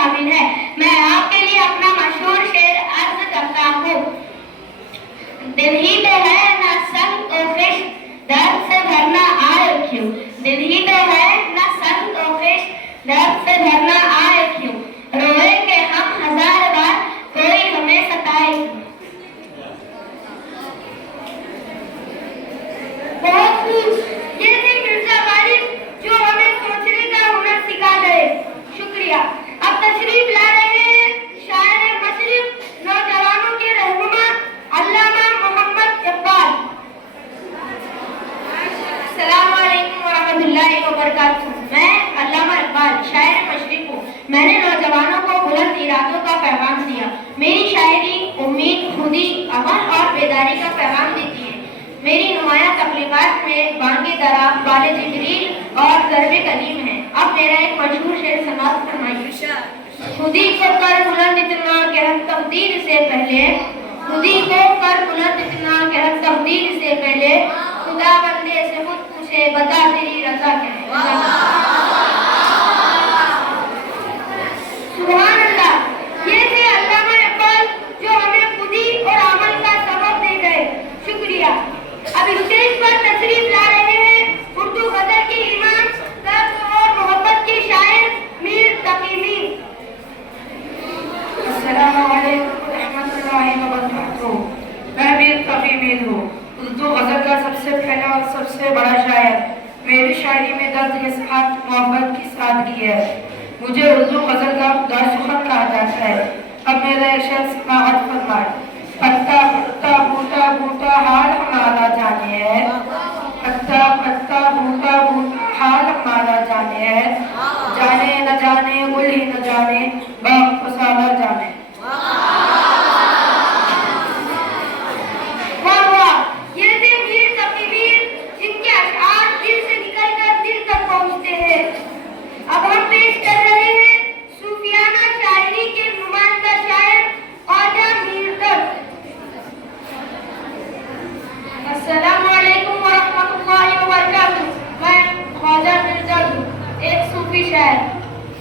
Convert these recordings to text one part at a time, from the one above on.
شامل ہے۔ میں آپ کے لیے اپنا مشہور شعر عرض کرتا ہوں۔ دل ہی تو ہے نہ سنگ و خشت، درد سے بھرنا آئے کیوں؟ دل ہی تو ہے نہ سنگ و خشت، درد سے بھرنا آئے کیوں؟ روئیں گے ہم ہزار بار، کوئی ہمیں ستائے کیوں؟ بہت خوب، یہ تھے مرزا غالب جو ہمیں سوچنے کا ہنر سکھا گئے۔ شکریہ۔ اب تشریف لا رہے ہیں شاعر مشرق، نوجوانوں کے رہنما علامہ محمد اقبال۔ السلام علیکم ورحمۃ اللہ وبرکاتہ۔ میں علامہ اقبال شاعر مشرق ہوں۔ میں نے نوجوانوں کو بلند ارادوں کا پیغام دیا۔ میری شاعری امید، خودی، امن اور بیداری کا پیغام دیتی ہے۔ میری نمایاں تخلیقات میں بانگ درا، بال جبریل اور ضرب کلیم ہے۔ اب میرا ایک مشہور شعر سماعت فرمائیے۔ خودی کو کر بلند اتنا کہ ہم تقدیر سے پہلے، خودی کو کر بلند اتنا کہ ہم تقدیر سے پہلے، خدا بندے سے خود پوچھے بتا تیری رضا کیا ہے۔ سبحان اللہ، یہ تھے علامہ اقبال جو ہمیں خودی اور عمل کا سبق دے گئے۔ شکریہ۔ اب اسٹیج پر تشریف لا رہے ہیں اردو غزل کے امام، درد اور محبت کے شاعر میر تقی میر۔ السلام علیکم ورحمۃ اللہ وبرکاتہ۔ میں میر تقی میر ہوں، اردو غزل کا سب سے پہلا اور سب سے بڑا شاعر۔ میری شاعری میں درد کے ساتھ محبت کی سادگی ہے۔ مجھے اردو غزل کا دارالسخن کہا جاتا ہے۔ اب میرا ایک شعر سماعت فرمائے۔ پتا پتا بوٹا بوٹا حال ہمارا جانے ہے، پتا پتا بوٹا بوٹا حال ہمارا جانے ہے، جانے نہ جانے گل ہی نہ جانے باغ فسادہ جانے۔ واہ واہ، یہ تھے میر تقی میر جن کے اشعار دل سے نکل کر دل تک پہنچتے ہیں۔ اب ہم پیش کر رہے ہیں صوفیانہ شاعری کے نمائندہ شاعر خواجہ میردرد۔ السلام علیکم ورحمۃ اللہ وبرکاتہ۔ میں خواجہ میردرد ہوں، ایک صوفی شاعر۔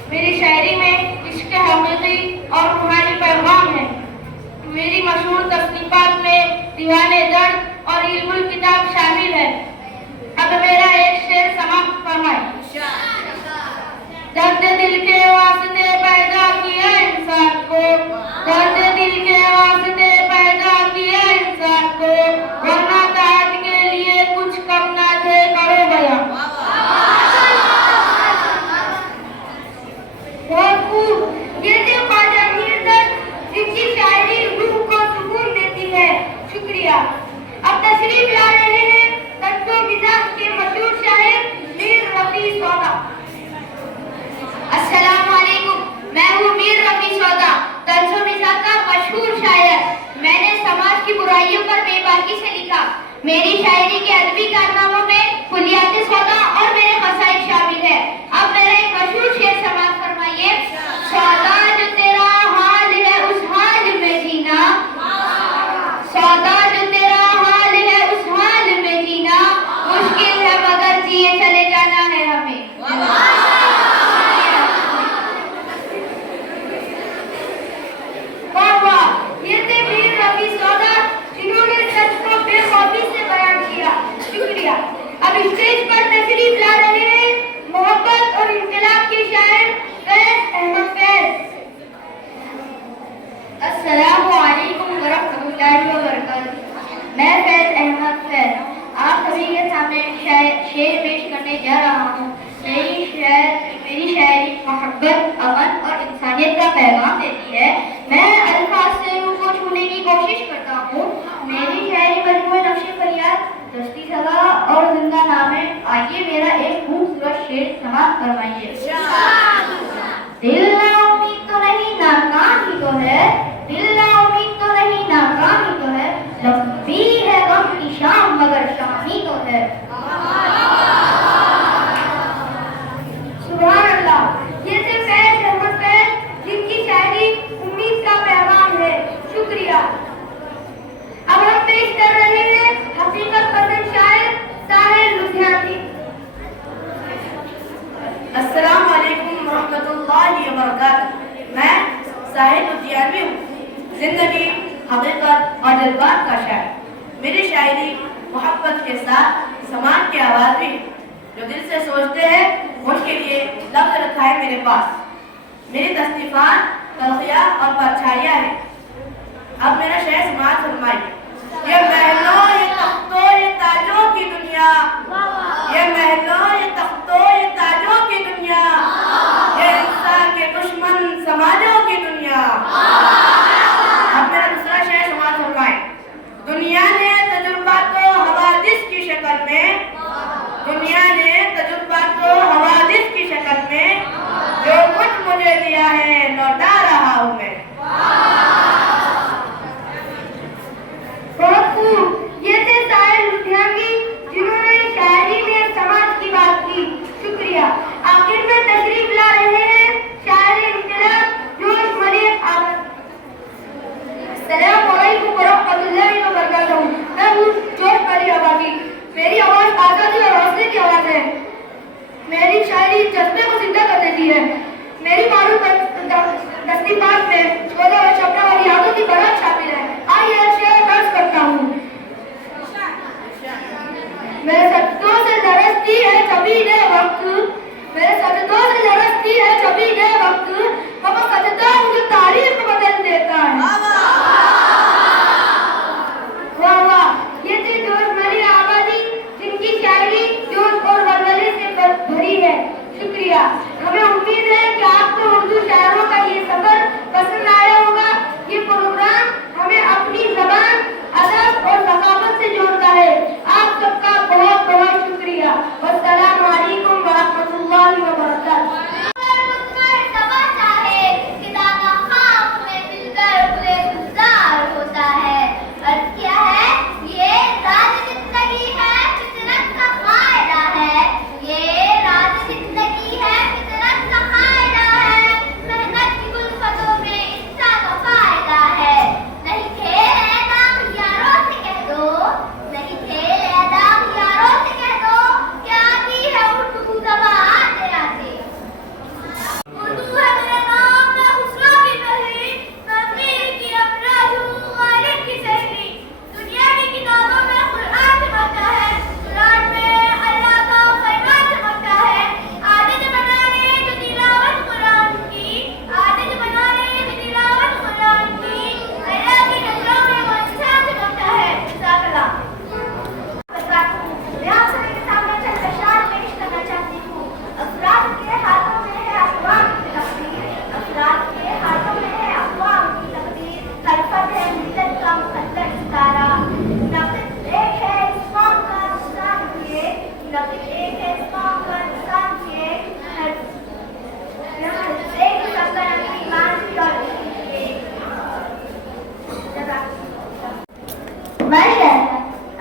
میری شاعری میں عشق حقیقی اور روحانی پیغام ہے۔ میری مشہور تصنیفات میں دیوان درد اور علم الکتاب شامل ہے۔ اب میرا ایک شعر سماعت فرمائے۔ درد دل کے واسطے پیدا کیا انسان کو، درد دل کے واسطے پیدا کیا انسان کو، ورنہ تاج کے لیے کچھ کم نہ تھے، کرو بیان۔ بہت خوب، یہ تھے خواجہ میردرد جن کی شاعری روح کو سکون دیتی ہے۔ شکریہ۔ اب تشریف لا رہے ہیں طنز و مزاح کے مشہور شاعر میر رفیع سودا۔ السلام علیکم، میں ہوں میر رفیع سودا، طنز و مزاح کا مشہور شاعر۔ میں نے سماج کی برائیوں پر بے باکی سے لکھا۔ میری شاعری کے ادبی کارناموں میں کلیات سودا اور میرے قصائد شامل ہے۔ اب میرا ایک مشہور شعر سماعت فرمائیے۔ سودا جو تیرا حال ہے اس حال میں جینا، سودا جو تیرا حال ہے اس حال میں جینا، مشکل ہے مگر جیے چلے جانا ہے ہمیں۔ واہ واہ، یہ تھے میر رفیع سودا جنہوں نے سچ کو بے خوفی سے بیان کیا۔ شکریہ۔ اب اسٹیج پر تشریف لا رہے ہیں محبت اور انقلاب کے شاعر فیض احمد فیض۔ السلام علیکم ورحمۃ اللہ وبرکاتہ۔ میں فیض احمد فیض آپ سبھی کے سامنے شعر پیش کرنے جا رہا ہوں۔ میری شاعری محبت، امن اور انسانیت کا پیغام دیتی ہے۔ میں الفاظ سے روح کو چھونے کی کوشش کرتا ہوں۔ میری شاعری مجموعہ نقش فریاد، دستی سزا اور زندہ نام ہے۔ آئیے میرا ایک خوبصورت شعر سماعت فرمائیے۔ دل نا امید تو نہیں ناکام ہی تو ہے، دل نا امید تو نہیں ناکام ہی تو ہے، لمبی ہے غم کی شام مگر شام ہی تو ہے۔ سبحان اللہ، یہ تھے فیض احمد فیض جن کی شاعری امید کا پیغام ہے۔ شکریہ۔ اب ہم پیش کر رہے ہیں حقیقت پسند شاعر ساحل لدھیانوی۔ السلام علیکم زاہد لدھیانوی ہوں. زندگی، حقیقت اور جذبات کا شاعر. میری شاعری محبت کے ساتھ سماج کی آواز بھی ہے. جو دل سے سوچتے ہیں ان کے لیے لفظ رکھا ہے میرے پاس. میری تصنیفات تلخیاں اور پرچھائیاں ہیں. اب میرا شعر سماعت فرمائیے. یہ محلوں یہ تختوں یہ تاجوں کی دنیا، یہ محلوں یہ تختوں یہ تاجوں کی دنیا، یہ انسان کے دشمن سماجوں کی دنیا. اب میرا دوسرا شعر سماعت فرمائیں. دنیا نے تجربات کو حوادث کی شکل میں، دنیا نے تجربات کو حوادث کی شکل میں جو کچھ مجھے دیا ہے لوٹا رہا ہوں میں. بہت خوب. یہ تھے شاعر لدھیانوی جنہوں نے شاعری میں سماج کی بات کی. شکریہ. آخر میں تشریف لا رہے ہیں شاعر انقلاب جوش ملک آباد. السلام علیکم ورحمۃ اللہ وبرکاتہ. میں ہوں جوش ملک آبادی. میری آواز آزادی اور حوصلے کی آواز ہے. میری شاعری جذبے کو زندہ کر دیتی ہے. میری معروف تصنیفات میں شعلہ اور شبنم اور یادوں کی برات شامل ہے. آئیے شعر درج کرتا ہوں. میرے سجدوں سے لرزتی ہے جبین وقت، میرے سجدوں سے لرزتی ہے جبین وقت، مگر سجدہ مجھے تاریخ بدل دیتا ہے. واہ واہ. یہ تھی جوش ملک آبادی جن کی شاعری جوش اور ولولے سے بھری ہے. شکریہ. ہمیں امید ہے کہ آپ کو اردو شاعروں کا یہ سفر پسند آیا ہوگا. یہ پروگرام ہمیں اپنی زبان، ادب اور ثقافت سے جوڑتا ہے. آپ سب کا بہت بہت شکریہ. والسلام علیکم ورحمۃ اللہ وبرکاتہ.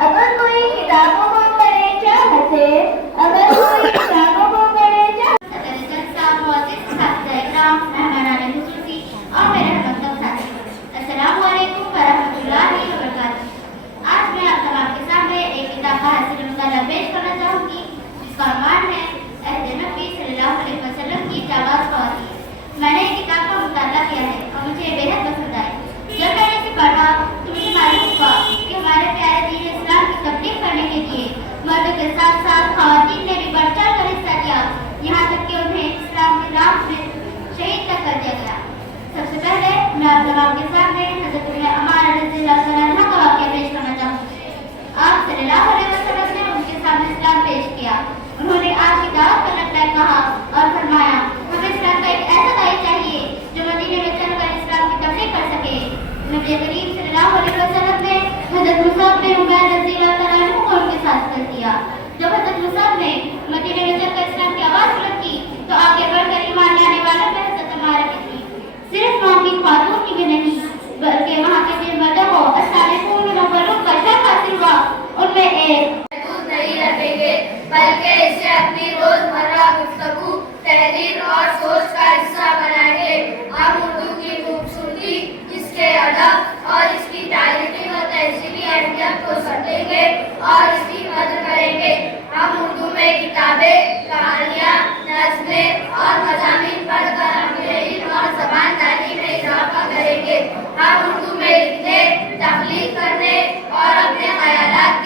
اگر کوئی کتابوں کو پڑھے چاہتے، اگر کوئی کتابوں کو پڑھے چاہتے. اور میرے مطلب ساتھی، السلام علیکم ورحمۃ اللہ وبرکاتہ. آج میں آپ تمام کے سامنے ایک کتاب کا حاصل مطالعہ پیش کرنا چاہوں گی جس کا عنوان ہے عہد نبی صلی اللہ علیہ وسلم کی جانباز خواتین. میں نے یہ کتاب کا مطالعہ کیا ہے اور مجھے بے حد پسند آئی. جب میں نے اسے پڑھا تو مجھے معلوم ہوا کہ ہمارے پیارے دین اسلام کی تبلیغ کرنے کے لیے مردوں کے ساتھ ساتھ خواتین نے بھی بڑھ چڑھ کر حصہ لیا، یہاں تک کہ انہیں اسلام کے نام سے شہید تک کر دیا گیا. سب سے پہلے میں آپ تمام کے سامنے حضرت عمارہ رضی اللہ تعالیٰ عنہ کا واقعہ پیش کرنا چاہوں گی. آپ صلی اللہ علیہ وسلم نے ان کے سامنے اسلام پیش کیا. انہوں نے آپ کی دعوت کا لگتا کہا اور فرمایا ہمیں اسلام کا ایک ایسا داعی چاہیے جو مدینے میں چل کر اسلام کی تبلیغ کر سکے. نبی کریم صلی اللہ علیہ وسلم نے حضرت مصعب بن عمیر رضی اللہ تعالیٰ عنہ کو ان کے ساتھ کر دیا. جب حضرت مصعب نے مدینے میں چل کر اسلام کی آواز بلند کی تو آگے بڑھ کر ایمان لانے والوں میں حضرت عمارہ بھی تھی. صرف وہاں کی خواتون کی بھی نہیں بلکہ وہاں کے دل مردوں کو الصالحون المبررون کا شرف حاصل ہوا. ان میں ایک نہیں رکھیں گے بلکہ اسے اپنی روزمرہ گفتگو، تحریر اور سوچ کا حصہ بنائیں گے. ہم اردو کی خوبصورتی، اس کے ادب اور اس کی تاریخی و تہذیبی اہمیت کو سمجھیں گے اور اس کی قدر کریں گے. ہم اردو میں کتابیں، کہانیاں، نظمیں اور مضامین پڑھ کر اپنے علم اور زبان داری میں اضافہ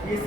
BSc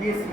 BSc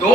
2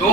2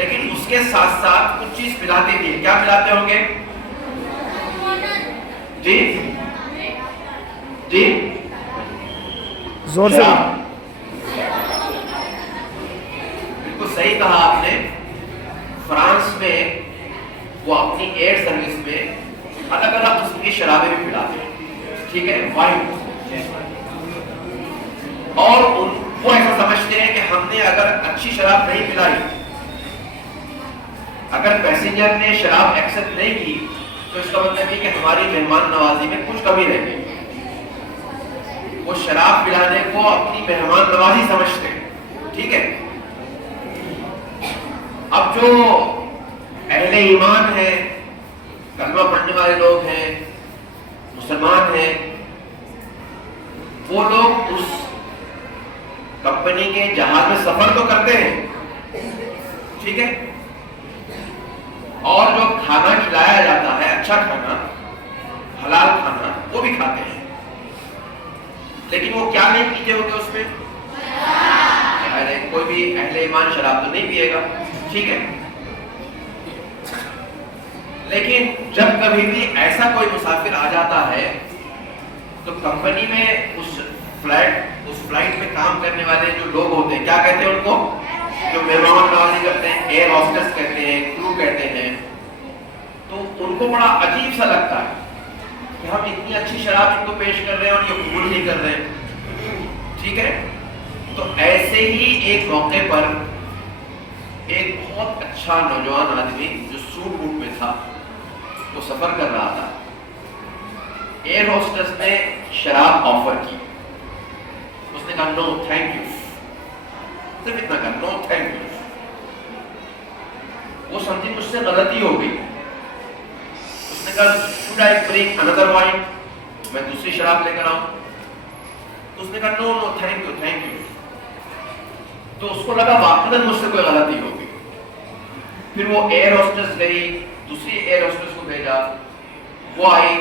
لیکن اس کے ساتھ ساتھ کچھ چیز پلاتے بھی ہیں. کیا پلاتے ہوں گے؟ جی جی زور سے شراب. بالکل صحیح کہا آپ نے. فرانس میں وہ اپنی ایئر سروس میں الگ الگ قسم کی شرابیں بھی پلاتے ہیں. ٹھیک ہے، وائن. اور وہ ایسا سمجھتے ہیں کہ ہم نے اگر اچھی شراب نہیں پلائی، اگر پیسنجر نے شراب ایکسپٹ نہیں کی، تو اس کا مطلب یہ کہ ہماری مہمان نوازی میں کچھ کمی رہ گئی. وہ شراب پلانے کو اپنی مہمان نوازی سمجھتے ہیں. ٹھیک ہے. اب جو اہل ایمان ہیں، کلمہ پڑھنے والے لوگ ہیں، مسلمان ہیں، وہ لوگ اس کمپنی کے جہاز میں سفر تو کرتے ہیں. ٹھیک ہے. اور جو کھانا کھلایا جاتا ہے، اچھا کھانا، حلال کھانا، وہ بھی کھاتے ہیں. لیکن وہ کیا نہیں پیتے ہوں گے اس میں؟ کوئی بھی اہل ایمان شراب تو نہیں پیے گا. ٹھیک ہے. لیکن جب کبھی بھی ایسا کوئی مسافر آ جاتا ہے تو کمپنی میں اس فلائٹ میں کام کرنے والے جو لوگ ہوتے ہیں، کیا کہتے ہیں ان کو؟ جو مہمان نوازی کرتے ہیں، ایئر ہوسٹس کہتے ہیں، کرو کہتے ہیں. تو ان کو بڑا عجیب سا لگتا ہے کہ ہم اتنی اچھی شراب ان کو پیش کر رہے ہیں اور یہ قبول نہیں کر رہے ہیں. ٹھیک ہے. تو ایسے ہی ایک موقع پر ایک بہت اچھا نوجوان آدمی جو سوٹ بوٹ میں تھا، وہ سفر کر رہا تھا. ایئر ہوسٹس نے شراب آفر کی. اس نے کہا نو تھینک یو. صرف اتنا کہا، نو تھینک یو. وہ سمجھی مجھ سے غلطی ہو گئی. اس نے کہا should I bring another wine؟ میں دوسری شراب لے کر آؤں؟ اس نے کہا نو نو تھینک یو تھینک یو. تو اس کو لگا واقعاً مجھ سے کوئی غلطی ہو گئی. پھر وہ ایئر ہوسٹس گئی، دوسری ایئر ہوسٹس کو بھیجا، وہ آئی.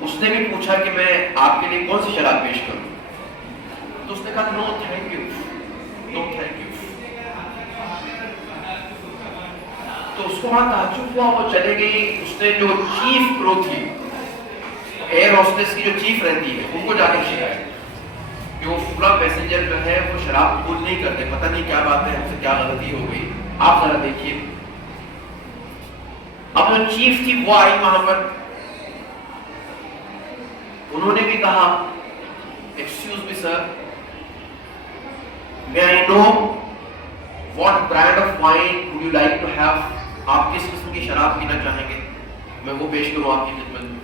اس نے بھی پوچھا کہ میں آپ کے لیے کون سی شراب پیش کروں؟ تو اس نے کہا no thank you no thank you. تو اس کو بڑا تعجب ہوا. وہ چلے گئی. اس نے جو چیف کرو تھی، ایئر ہوسٹس کی جو چیف رہتی ہے، ان کو جا کے شکایت کہ وہ پورا پیسنجر جو ہے وہ شراب قبول نہیں کرتے، پتہ نہیں کیا بات ہے، ہم سے کیا غلطی ہو گئی، آپ ذرا دیکھیے. اب جو چیف تھی وہ آئی وہاں پر. انہوں نے بھی کہا excuse me sir, may I know what brand of wine would you like to have؟ آپ کس قسم کی شراب پینا چاہیں گے، میں وہ پیش کروں آپ کی خدمت میں.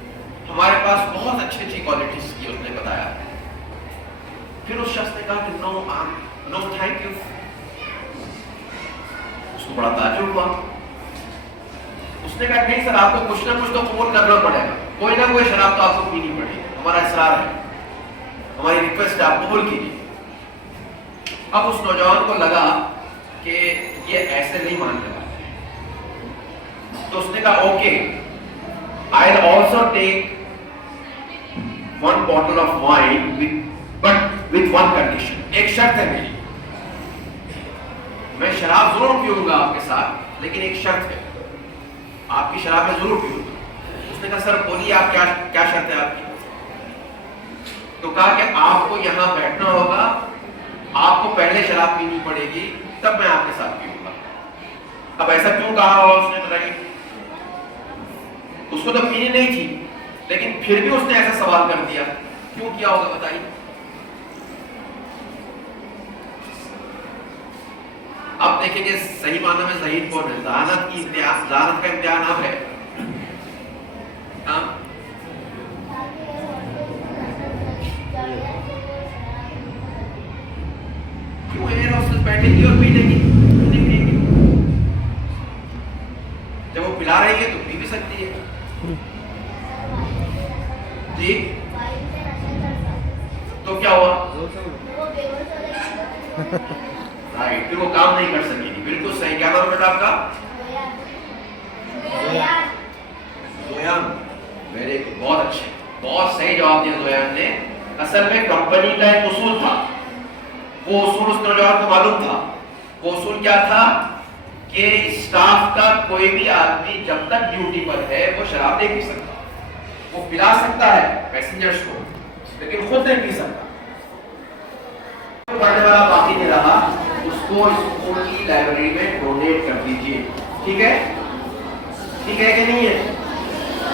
ہمارے پاس بہت اچھی اچھی کوالٹیز کی، اس نے بتایا. پھر اس شخص نے کہا کہ نو تھینک یو. اس کو بڑا تعجب ہوا. اس نے کہا نہیں سر، آپ کو کچھ نہ کچھ تو قبول کرنا پڑے گا، کوئی نہ کوئی شراب تو آپ کو پینی پڑے گی، ہمارا اصرار ہے، ہماری ریکویسٹ ہے، آپ قبول کیجیے. اب اس نوجوان کو لگا کہ یہ ایسے نہیں ماننے والا ہے. تو اس نے کہا okay, I'll also take one bottle of wine but with one condition. ایک شرط ہے میری، میں شراب ضرور پیوں گا آپ کے ساتھ، لیکن ایک شرط ہے، آپ کی شراب میں ضرور پیوں گا. اس نے کہا سر بولیے آپ کیا شرط ہے آپ کی؟ تو کہا کہ آپ کو یہاں بیٹھنا ہوگا، آپ کو پہلے شراب پینی پڑے گی، تب میں آپ کے ساتھ پیوں گا. اب ایسا کیوں کہا ہوگا اس نے بتائی؟ اس کو تو پینی نہیں تھی، لیکن پھر بھی اس نے ایسا سوال کر دیا. کیوں کیا ہوگا بتائیے؟ اب دیکھیں کہ صحیح معنی میں ذہین کون ہے. ذہانت کا امتحان اب ہے. کیوں ایئر ہوسٹس بیٹھے گی اور پی لے گی؟ نہیں پی گی. جب وہ پلا رہی ہے تو پی بھی سکتی ہے. جی تو کیا ہوا؟ رائٹ، پھر وہ کام نہیں کر سکے گی. بالکل صحیح. کیا نام بیٹا آپ کا؟ زویان. ویری گڈ، بہت اچھے، بہت صحیح جواب دیا زویان نے. اصل میں کمپنی کا ایک اصول تھا، وہ اصول اس نوجوان کو معلوم تھا. وہ اصول کیا تھا کہ اسٹاف کا کوئی بھی آدمی جب تک ڈیوٹی پر ہے وہ شراب نہیں پی سکتا. وہ پلا سکتا ہے پیسنجرز کو لیکن خود نہیں پی سکتا. پڑھنے والا باقی نہیں رہا اس کو اسکول کی لائبریری میں ڈونیٹ کر دیجیے. ٹھیک ہے کہ نہیں ہے؟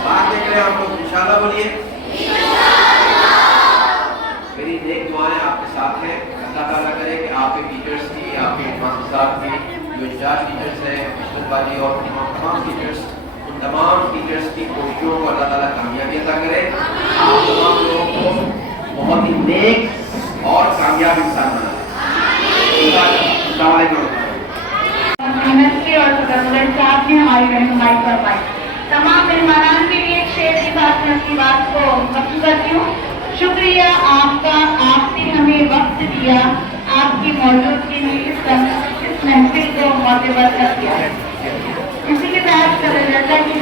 بات دیکھ رہے ہیں آپ لوگ انشاءاللہ بولیے. میری نیک دعائیں آپ کے ساتھ ہیں. اللہ تعالیٰ کرے کہ آپ کے ٹیچرز کی, آپ کے امام صاحب کی, جو انچارج ٹیچرز ہیں عصمت باجی اور تمام ٹیچرز, ان تمام ٹیچرز کی کوششوں کو اللہ تعالیٰ کامیابی عطا کرے. آپ تمام لوگوں کو بہت ہی نیک اور کامیاب انسان بنا. السلام علیکم. اور صدر صاحب نے ہماری رہنمائی فرمائی. تمام مہمانان کے لیے ایک شعر کے ساتھ میں اپنی بات کو ختم کرتی ہوں. شکریہ آپ کا, آپ نے ہمیں وقت دیا, آپ کی موجودگی نے اس محفل کو معتبر کر دیا. اسی کے ساتھ صدر جلسہ کی